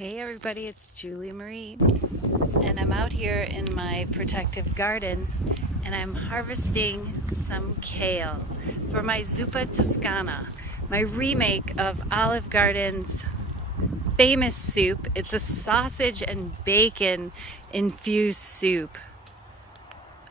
Hey everybody, it's Julie Marie, and I'm out here in my protective garden and I'm harvesting some kale for my Zuppa Toscana, my remake of Olive Garden's famous soup. It's a sausage and bacon infused soup,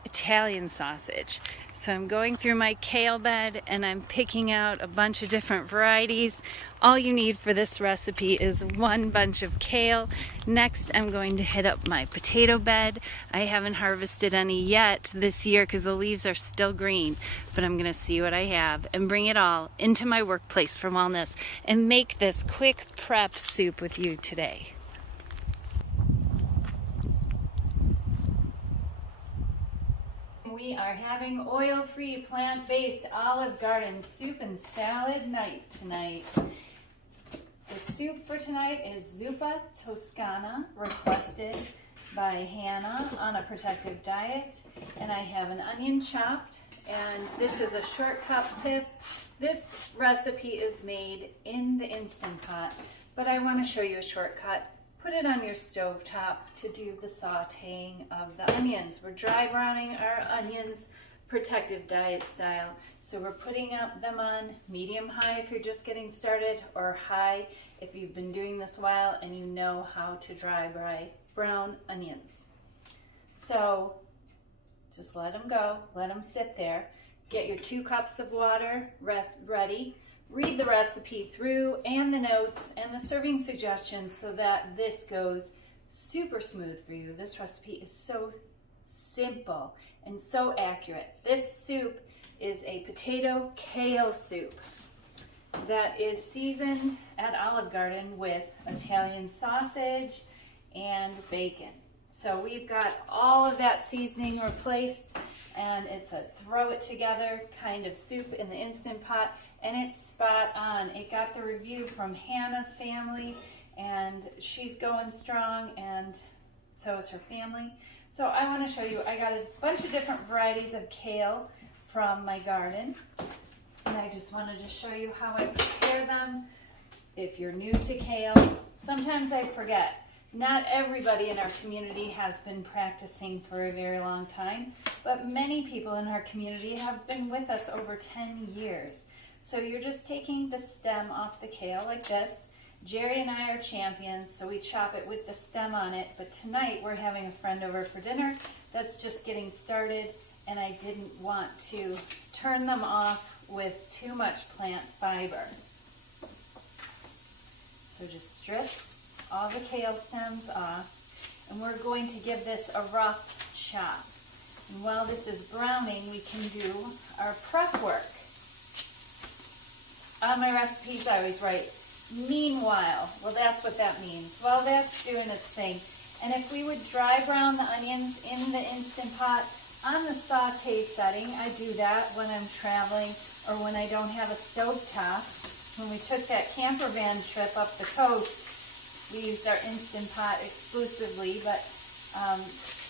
Italian sausage. So I'm going through my kale bed and I'm picking out a bunch of different varieties. All you need for this recipe is one bunch of kale. Next, I'm going to hit up my potato bed. I haven't harvested any yet this year because the leaves are still green, but I'm gonna see what I have and bring it all into my workplace for wellness and make this quick prep soup with you today. We are having oil-free, plant-based Olive Garden soup and salad night tonight. The soup for tonight is Zuppa Toscana, requested by Hannah on a protective diet. And I have an onion chopped, and this is a short cup tip. This recipe is made in the Instant Pot, but I want to show you a shortcut. Put it on your stove top to do the sauteing of the onions. We're dry browning our onions, protective diet style. So we're putting them on medium-high if you're just getting started, or high if you've been doing this a while and you know how to dry brown onions. So just let them go, let them sit there. Get your 2 cups of water ready. Read the recipe through and the notes and the serving suggestions so that this goes super smooth for you. This recipe is so simple and so accurate. This soup is a potato kale soup that is seasoned at Olive Garden with Italian sausage and bacon. So we've got all of that seasoning replaced, and it's a throw it together kind of soup in the Instant Pot, and it's spot on. It got the review from Hannah's family, and she's going strong, and so is her family. So I want to show you, I got a bunch of different varieties of kale from my garden, and I just wanted to show you how I prepare them. If you're new to kale, sometimes I forget. Not everybody in our community has been practicing for a very long time, but many people in our community have been with us over 10 years. So you're just taking the stem off the kale like this. Jerry and I are champions, so we chop it with the stem on it, but tonight we're having a friend over for dinner that's just getting started, and I didn't want to turn them off with too much plant fiber. So just strip all the kale stems off, and we're going to give this a rough chop. And while this is browning, we can do our prep work. On my recipes, I always write, meanwhile. Well, that's what that means. Well, that's doing its thing. And if we would dry brown the onions in the Instant Pot on the saute setting, I do that when I'm traveling or when I don't have a stove top. When we took that camper van trip up the coast, we used our Instant Pot exclusively, but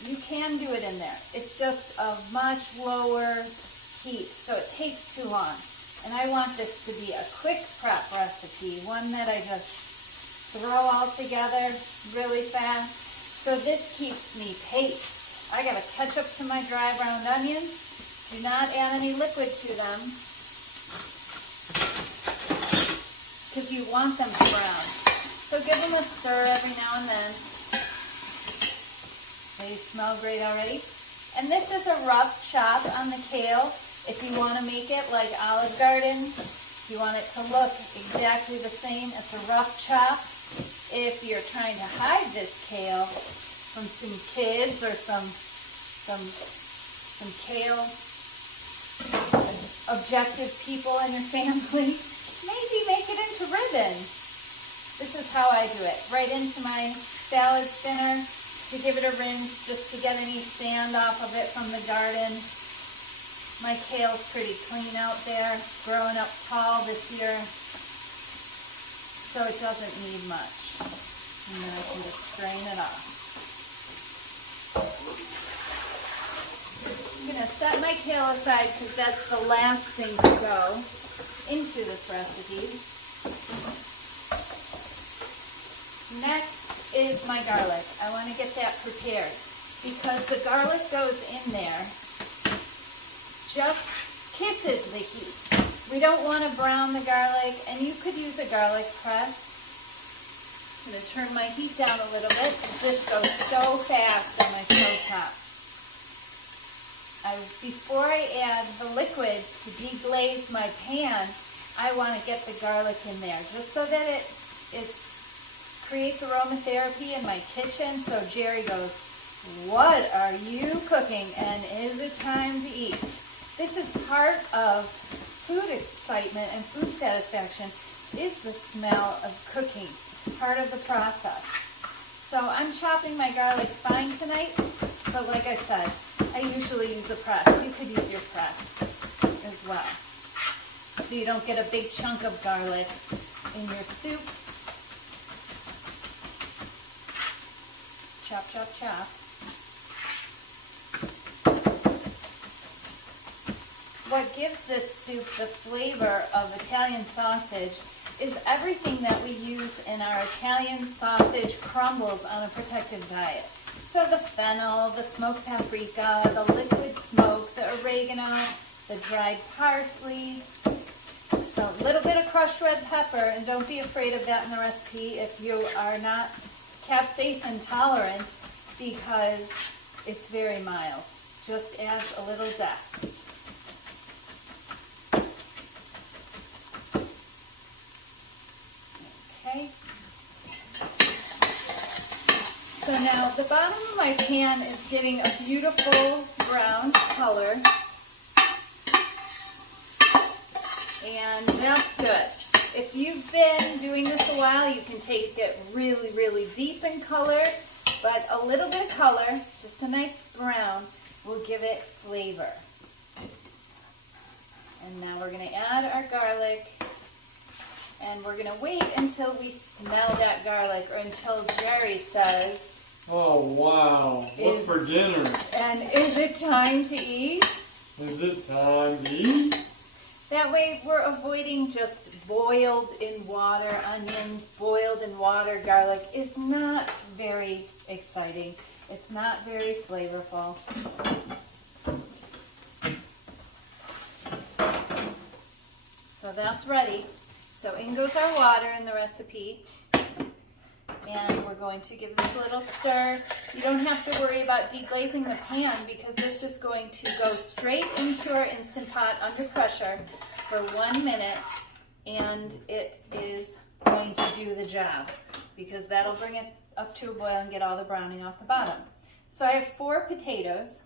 you can do it in there. It's just a much lower heat, so it takes too long. And I want this to be a quick prep recipe, one that I just throw all together really fast. So this keeps me paced. I gotta catch up to my dry browned onions. Do not add any liquid to them, because you want them to brown. So give them a stir every now and then. They smell great already. And this is a rough chop on the kale. If you want to make it like Olive Garden, if you want it to look exactly the same, it's a rough chop. If you're trying to hide this kale from some kids or some kale objective people in your family, maybe make it into ribbons. This is how I do it. Right into my salad spinner to give it a rinse, just to get any sand off of it from the garden. My kale's pretty clean out there, growing up tall this year, so it doesn't need much. And then I can just strain it off. I'm going to set my kale aside because that's the last thing to go into this recipe. Next, is my garlic. I want to get that prepared because the garlic goes in there, just kisses the heat. We don't want to brown the garlic, and you could use a garlic press. I'm going to turn my heat down a little bit because this goes so fast on my stove top. Before I add the liquid to deglaze my pan, I want to get the garlic in there just so that it creates aromatherapy in my kitchen. So Jerry goes, "What are you cooking? And is it time to eat?" This is part of food excitement and food satisfaction, is the smell of cooking. It's part of the process. So I'm chopping my garlic fine tonight, but like I said, I usually use a press. You could use your press as well, so you don't get a big chunk of garlic in your soup. Chop, chop, chop. What gives this soup the flavor of Italian sausage is everything that we use in our Italian sausage crumbles on a protective diet. So the fennel, the smoked paprika, the liquid smoke, the oregano, the dried parsley, so a little bit of crushed red pepper, and don't be afraid of that in the recipe if you are not capsaicin tolerant, because it's very mild. Just adds a little zest. Okay. So now the bottom of my pan is getting a beautiful brown color, and that's good. If you've been doing this a while, you can take it really, really deep in color, but a little bit of color, just a nice brown, will give it flavor. And now we're going to add our garlic, and we're going to wait until we smell that garlic, or until Jerry says, "Oh, wow. What's for dinner? And is it time to eat?" Is it time to eat? That way we're avoiding just boiled in water onions, boiled in water garlic. It's not very exciting. It's not very flavorful. So that's ready. So in goes our water in the recipe. And we're going to give this a little stir. You don't have to worry about deglazing the pan because this is going to go straight into our Instant Pot under pressure for 1 minute, and it is going to do the job because that'll bring it up to a boil and get all the browning off the bottom. So I have 4 potatoes.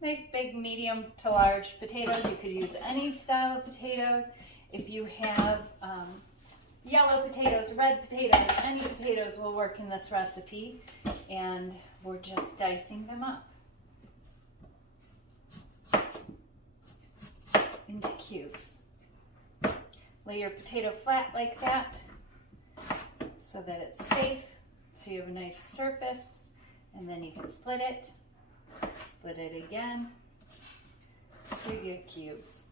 Nice big medium to large potatoes. You could use any style of potatoes. If you have yellow potatoes, red potatoes, any potatoes will work in this recipe, and we're just dicing them up into cubes. Lay your potato flat like that so that it's safe, so you have a nice surface, and then you can split it again, so you get cubes.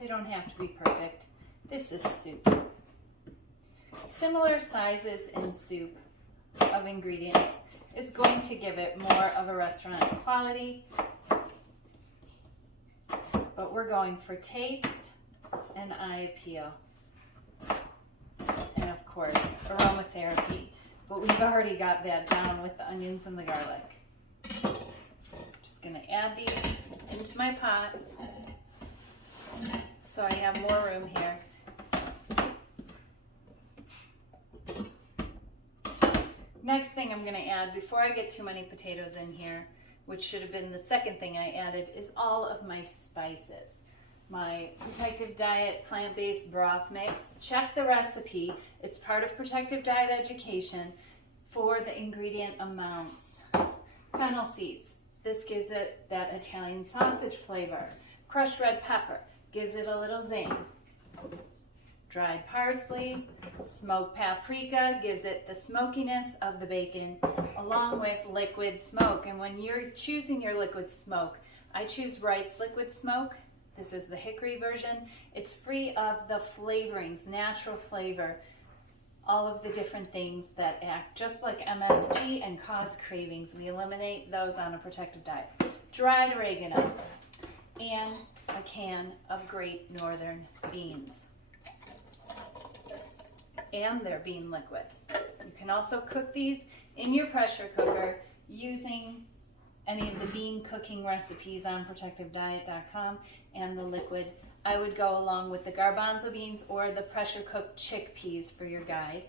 They don't have to be perfect. This is soup. Similar sizes in soup of ingredients is going to give it more of a restaurant quality, but we're going for taste and eye appeal, and of course aromatherapy, but we've already got that down with the onions and the garlic. Just going to add these into my pot so I have more room here. Next thing I'm going to add, before I get too many potatoes in here, which should have been the second thing I added, is all of my spices. My Protective Diet plant-based broth mix. Check the recipe. It's part of Protective Diet education for the ingredient amounts. Fennel seeds. This gives it that Italian sausage flavor. Crushed red pepper gives it a little zing. Dried parsley, smoked paprika gives it the smokiness of the bacon, along with liquid smoke. And when you're choosing your liquid smoke, I choose Wright's liquid smoke. This is the hickory version. It's free of the flavorings, natural flavor, all of the different things that act just like MSG and cause cravings. We eliminate those on a protective diet. Dried oregano and a can of Great Northern beans and their bean liquid. You can also cook these in your pressure cooker using any of the bean cooking recipes on protectivediet.com and the liquid. I would go along with the garbanzo beans or the pressure cooked chickpeas for your guide.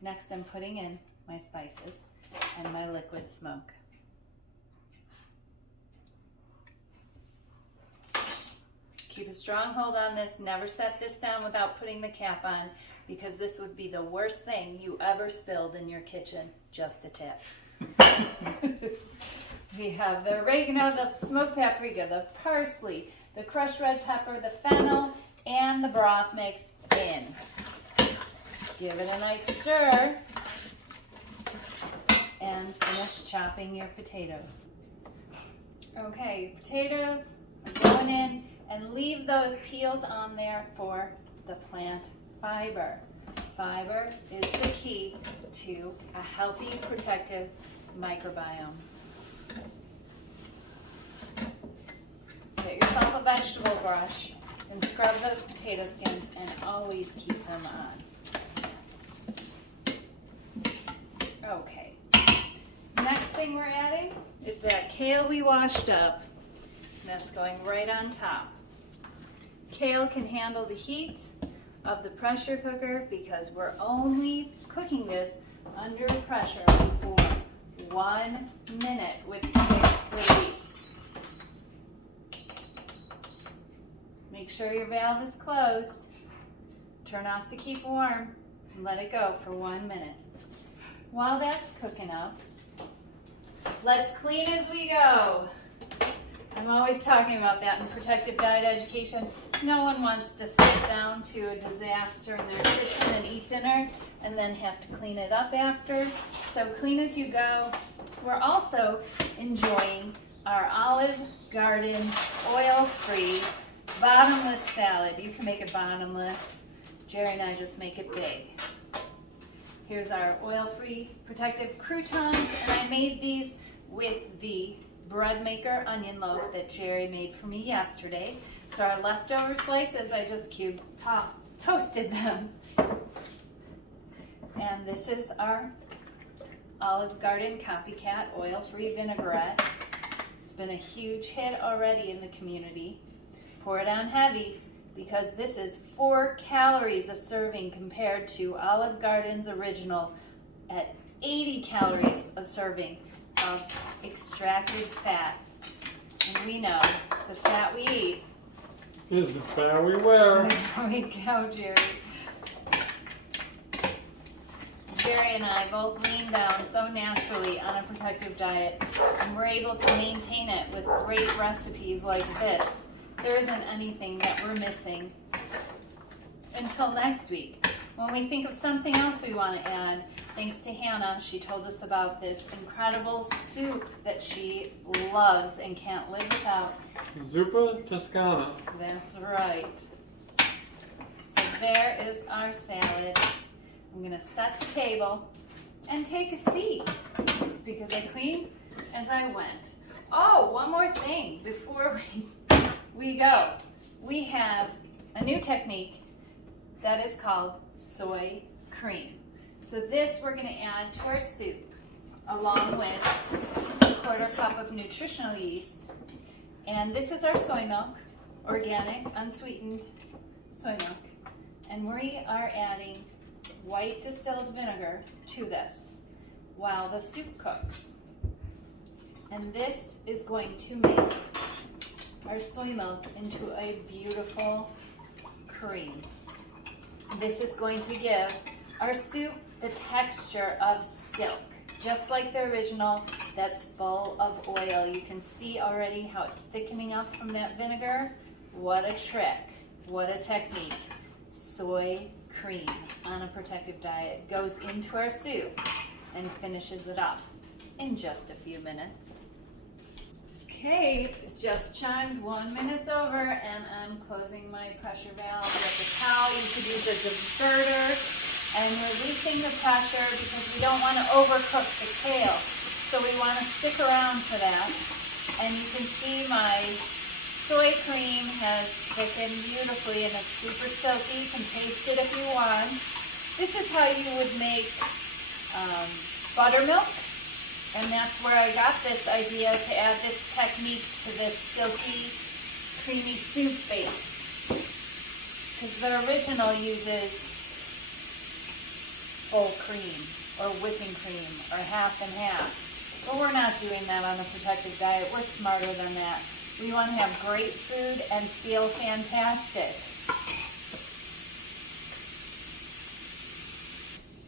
Next, I'm putting in my spices and my liquid smoke. Keep a strong hold on this. Never set this down without putting the cap on, because this would be the worst thing you ever spilled in your kitchen. Just a tip. We have the oregano, the smoked paprika, the parsley, the crushed red pepper, the fennel, and the broth mix in. Give it a nice stir and finish chopping your potatoes. Okay, potatoes are going in, and leave those peels on there for the plant fiber. Fiber is the key to a healthy, protective microbiome. Get yourself a vegetable brush and scrub those potato skins, and always keep them on. Okay. Next thing we're adding is that kale we washed up. That's going right on top. Kale can handle the heat of the pressure cooker because we're only cooking this under pressure for 1 minute with quick release. Make sure your valve is closed. Turn off the keep warm and let it go for 1 minute. While that's cooking up, let's clean as we go. I'm always talking about that in protective diet education. No one wants to sit down to a disaster in their kitchen and eat dinner and then have to clean it up after. So clean as you go. We're also enjoying our Olive Garden oil-free bottomless salad. You can make it bottomless. Jerry and I just make it big. Here's our oil-free protective croutons, and I made these with the bread maker onion loaf that Jerry made for me yesterday. So our leftover slices, I just toasted them. And this is our Olive Garden Copycat oil-free vinaigrette. It's been a huge hit already in the community. Pour it on heavy, because this is 4 calories a serving compared to Olive Garden's original at 80 calories a serving of extracted fat. And we know the fat we eat is the fat we wear. There we go, Jerry. Jerry and I both lean down so naturally on a protective diet, and we're able to maintain it with great recipes like this. There isn't anything that we're missing. Until next week, when we think of something else we want to add, thanks to Hannah, she told us about this incredible soup that she loves and can't live without. Zuppa Toscana. That's right. So there is our salad. I'm going to set the table and take a seat because I cleaned as I went. Oh, one more thing before we go. We have a new technique that is called soy cream. So this we're going to add to our soup along with a 1/4 cup of nutritional yeast. And this is our soy milk, organic, unsweetened soy milk. And we are adding white distilled vinegar to this while the soup cooks. And this is going to make our soy milk into a beautiful cream. This is going to give our soup the texture of silk, just like the original that's full of oil. You can see already how it's thickening up from that vinegar. What a trick, what a technique. Soy cream on a protective diet goes into our soup and finishes it up in just a few minutes. Okay, just chimed 1 minute over and I'm closing my pressure valve with a towel. You could use a diverter and releasing the pressure because we don't want to overcook the kale. So we want to stick around for that. And you can see my soy cream has thickened beautifully and it's super silky. You can taste it if you want. This is how you would make buttermilk. And that's where I got this idea to add this technique to this silky, creamy soup base. Because the original uses full cream, or whipping cream, or half and half. But we're not doing that on a protective diet. We're smarter than that. We want to have great food and feel fantastic.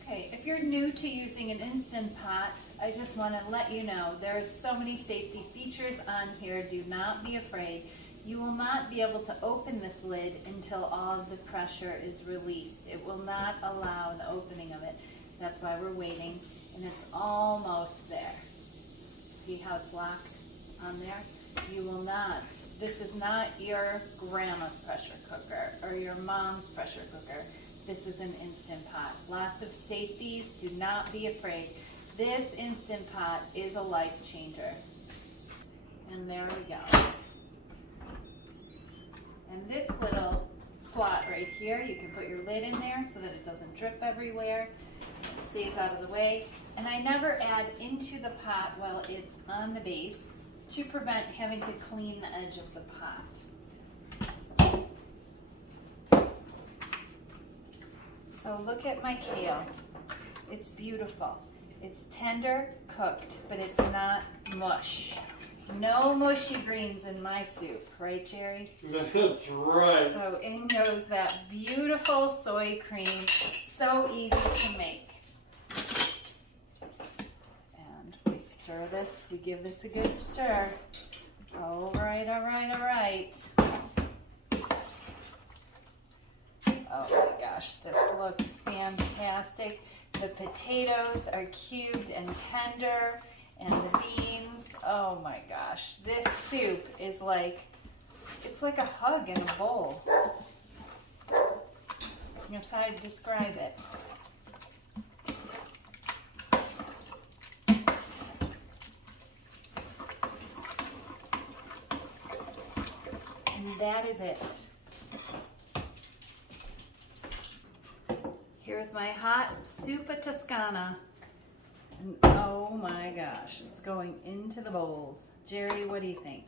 Okay, if you're new to using an Instant Pot, I just want to let you know there are so many safety features on here. Do not be afraid. You will not be able to open this lid until all of the pressure is released. It will not allow the opening of it. That's why we're waiting, and it's almost there. See how it's locked on there? You will not. This is not your grandma's pressure cooker or your mom's pressure cooker. This is an Instant Pot. Lots of safeties. Do not be afraid. This Instant Pot is a life changer. And there we go. And this little slot right here, you can put your lid in there so that it doesn't drip everywhere. It stays out of the way. And I never add into the pot while it's on the base to prevent having to clean the edge of the pot. So look at my kale. It's beautiful. It's tender, cooked, but it's not mush. No mushy greens in my soup, right, Jerry? That's right. So in goes that beautiful soy cream, so easy to make. And we stir this, we give this a good stir. All right, all right, all right. Oh my gosh, this looks fantastic. The potatoes are cubed and tender, and the beans, oh my gosh. This soup is like, it's like a hug in a bowl. That's how I describe it. And that is it. Here's my hot Zuppa Toscana. And oh my gosh, it's going into the bowls. Jerry, what do you think?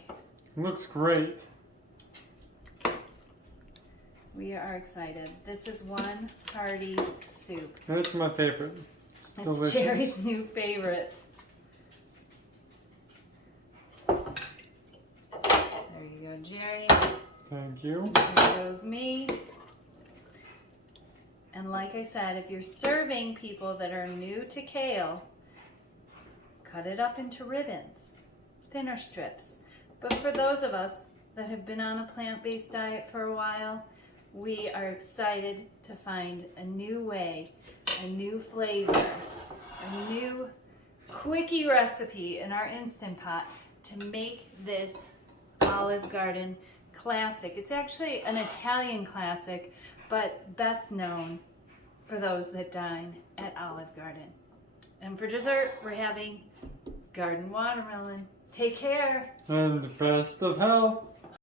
Looks great. We are excited. This is one hearty soup. That's my favorite. It's delicious. Jerry's new favorite. There you go, Jerry. Thank you. There goes me. And like I said, if you're serving people that are new to kale, cut it up into ribbons, thinner strips. But for those of us that have been on a plant-based diet for a while, we are excited to find a new way, a new flavor, a new quickie recipe in our Instant Pot to make this Olive Garden classic. It's actually an Italian classic, but best known for those that dine at Olive Garden. And for dessert, we're having garden watermelon. Take care. And best of health.